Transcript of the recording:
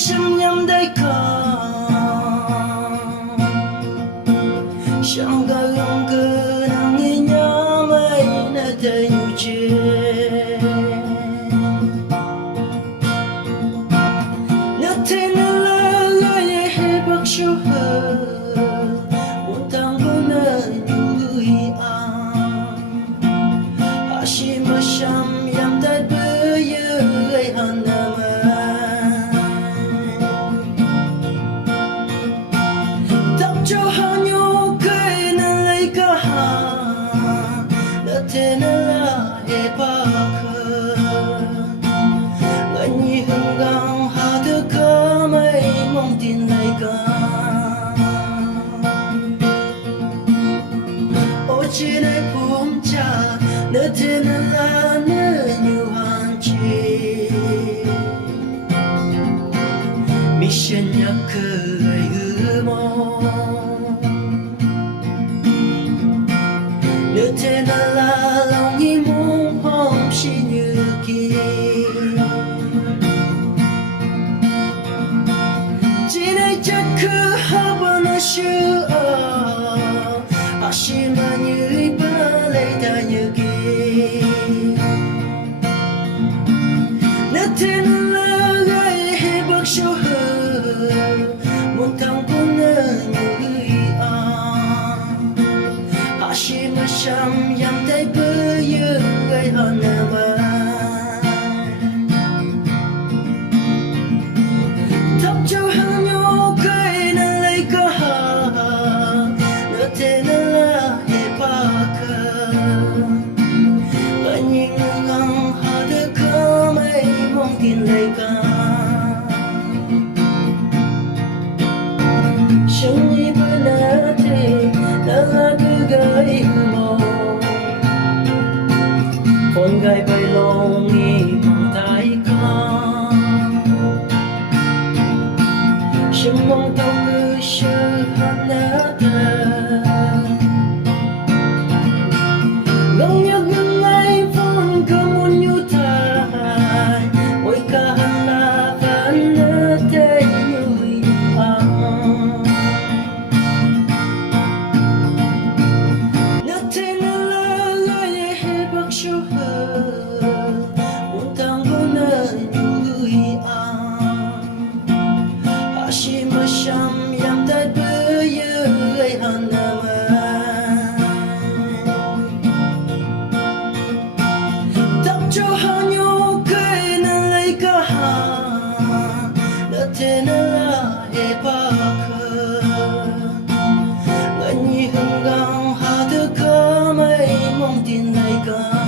sum nhâm đây cả chẳng có lòng cứ nang nghe nhớ mấy na tay như chia na thế na la la ye he bak shu ha muốn tang bu na như a Hashima sham yam dai bơ ye han cho hắn nhau cây nên lấy cả hà đã thế nên là hệ ba khờ ngân như hương gang hà thứ cả mấy mong tin lấy cả ôi chỉ này phum cha đã thế nên là nơi như hàng chi mission nhắc cười hư mong Nếu thế nào là lòng nghĩ muốn không chỉ như kia Chỉ này chắc cứ hát bao nó chưa chỉ mà như ba lấy ta như kia Nếu thế nào là gây hay bác sâu hờ Muốn thằng con nơ như Hashima sham yam dai bơ ye gai hanama thắp cho hàng nhau cây na lấy cả hà na thế na la he ba ka ngân nhìn ngang hà de ka mấy mong tin lấy cả chẳng như bữa na thế na la gái mong con gái bay lòng nghi bằng tay ca chẳng mong tao cứ sợ hắn nát lòng nhớ những ngày vẫn cứ muốn như thay ôi cả hắn là vẫn nỡ thế như Hashima sham yam dai bơ ye gai hanama thắp cho hắn nhau cây nên lấy cả hà đã thế nên là hệ ba khờ ngân như hương gang hà thứ cả mấy mong tin lấy cả